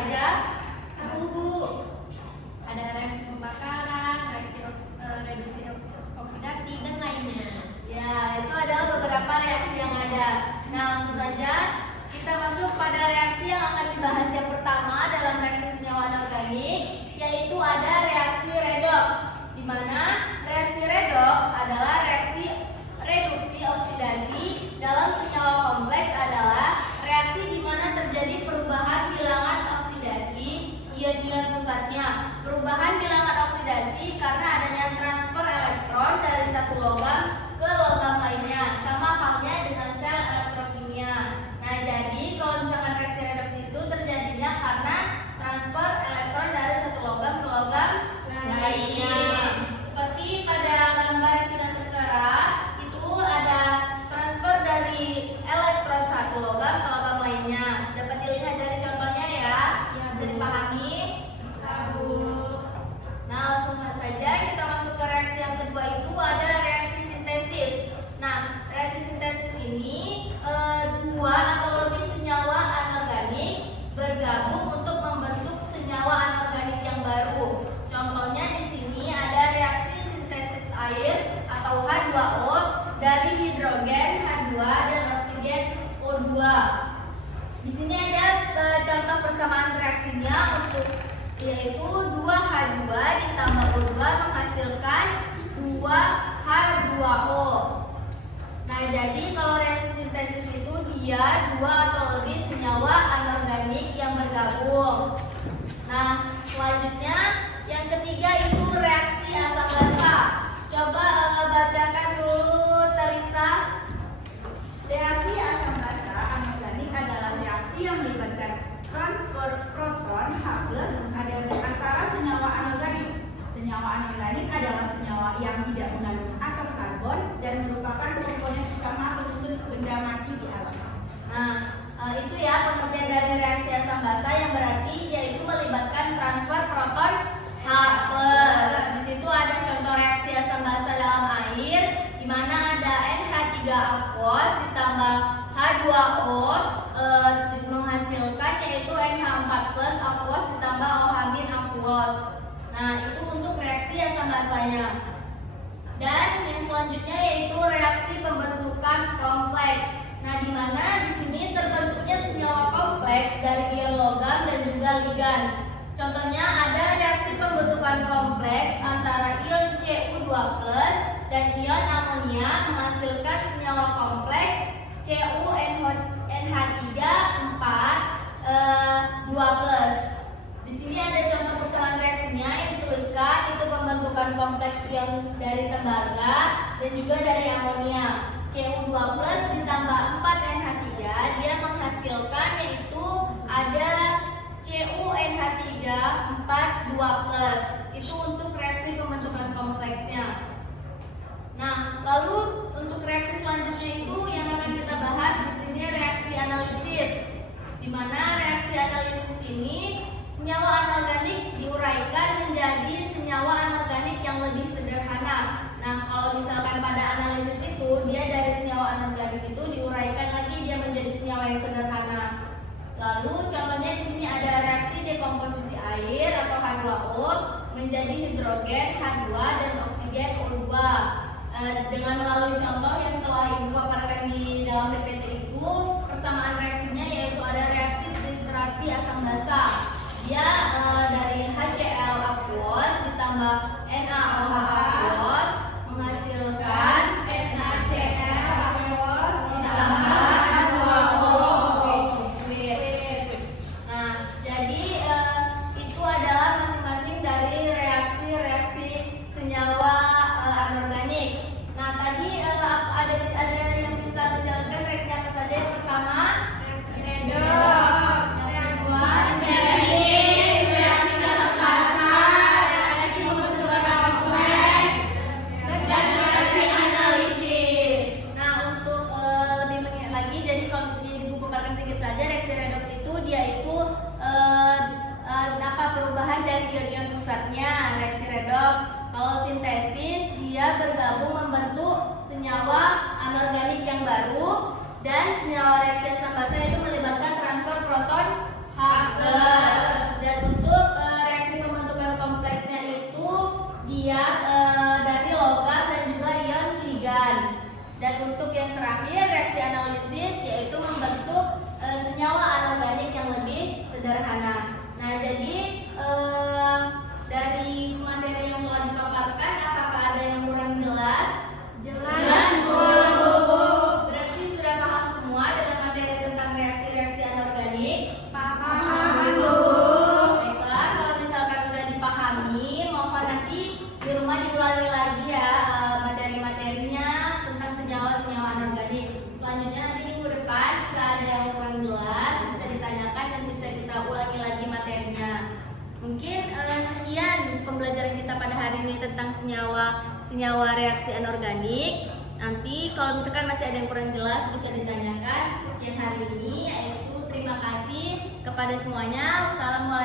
saja? Bu. Ada reaksi pembakaran, reduksi oksidasi, dan lainnya. Ya, itu adalah beberapa reaksi yang ada. Nah, langsung saja kita masuk pada reaksi yang akan dibahas yang pertama dalam reaksi senyawa anorganik, yaitu ada reaksi redox. Di mana reaksi redox adalah reaksi reduksi oksidasi dalam senyawa kompleks adalah reaksi di mana terjadi perubahan bilangan oksidasi ion-ion pusatnya. Perubahan bilangan oksidasi karena adanya transfer elektron dari satu logam ke logam lainnya, sama halnya dengan sel elektrokimia. Nah, jadi kalau misalkan reaksi redoks itu terjadinya karena transfer elektron dari satu logam ke logam lainnya. Seperti pada gambar yang sudah tertera, itu ada transfer dari elektron satu logam ke logam lainnya. Dapat dilihat dari contohnya ya, bisa dipahami? Bu. Nah, langsung saja kita masuk ke reaksi yang kedua, itu ada reaksi sintesis. Nah, reaksi sintesis ini dua atau lebih senyawa anorganik bergabung untuk membentuk senyawa anorganik yang baru. Contohnya di sini ada reaksi sintesis air atau H2O dari hidrogen H2 dan oksigen O2. Di sini ada contoh persamaan reaksinya untuk yaitu 2H2 ditambah O2 menghasilkan 2H2O. Nah, jadi kalau reaksi sintesis itu dia dua atau lebih senyawa anorganik yang bergabung. Nah, selanjutnya yang ketiga itu reaksi asam basa. Coba bacakan dulu Teresa. Reaksi asam basa anorganik adalah reaksi yang melibatkan transfer proton H+ antara senyawa anorganik. Senyawa anorganik adalah senyawa yang tidak mengandung atom karbon dan merupakan komponen utama penyusun benda mati di alam. Nah, itu ya pengertian dari reaksi asam basa yang berarti yaitu melibatkan transfer proton H+. Di situ ada contoh reaksi asam basa dalam air, di mana ada NH3 aquos ditambah H2O menghasilkan yaitu NH4+ aquos ditambah OH- aquos. Nah, itu untuk reaksi asam basanya. Dan yang selanjutnya yaitu reaksi pembentukan kompleks. Nah, di mana di sini terbentuknya senyawa kompleks dari ion logam dan juga ligan. Contohnya ada reaksi pembentukan kompleks antara ion Cu2+ dan ion amonia menghasilkan senyawa kompleks CuNH3 4 2+. Di sini ada contoh persamaan reaksinya yang dituliskan itu pembentukan kompleks ion dari tembaga dan juga dari amonia. Cu2+ ditambah 4NH3 dia menghasilkan yaitu ada CuNH3 4 2+. Itu untuk reaksi pembentukan kompleksnya. Nah, lalu untuk reaksi selanjutnya itu yang akan kita bahas di sini reaksi analisis. Di mana reaksi analisis ini senyawa anorganik diuraikan menjadi senyawa anorganik yang lebih sederhana. Nah, kalau misalkan pada analisis itu dia dari senyawa anorganik itu diuraikan lagi dia menjadi senyawa yang sederhana. Lalu contohnya di sini ada reaksi dekomposisi air atau H2O menjadi hidrogen H2 dan oksigen O2. Dengan melalui contoh yang telah Ibu paparkan di dalam PPT itu, persamaan reaksinya yaitu ada reaksi titrasi asam basa. Dia dari HCl aquos ditambah NaOH aquos menghasilkan NaCl aquos ditambah H2O liquid. Nah, jadi itu adalah masing-masing dari reaksi-reaksi senyawa anorganik. Nah, tadi ada yang bisa menjelaskan reaksi apa saja? Yang pertama, reaksi redox. Yang kedua, sintesis, reaksi asam basa, reaksi pembentukan kompleks, dan reaksi analisis. Nah, untuk lebih mengingat lagi, jadi kalau di buku paparkan sedikit saja, reaksi redox itu dia itu perubahan dari ion-ion pusatnya, reaksi redox. Kalau sintesis dia bergabung membentuk senyawa anorganik yang baru, dan senyawa reaksi asam basa itu melibatkan transfer proton H+. Mungkin sekian pembelajaran kita pada hari ini tentang senyawa reaksi anorganik. Nanti kalau misalkan masih ada yang kurang jelas bisa ditanyakan. Sekian hari ini, yaitu terima kasih kepada semuanya. Wassalamualaikum.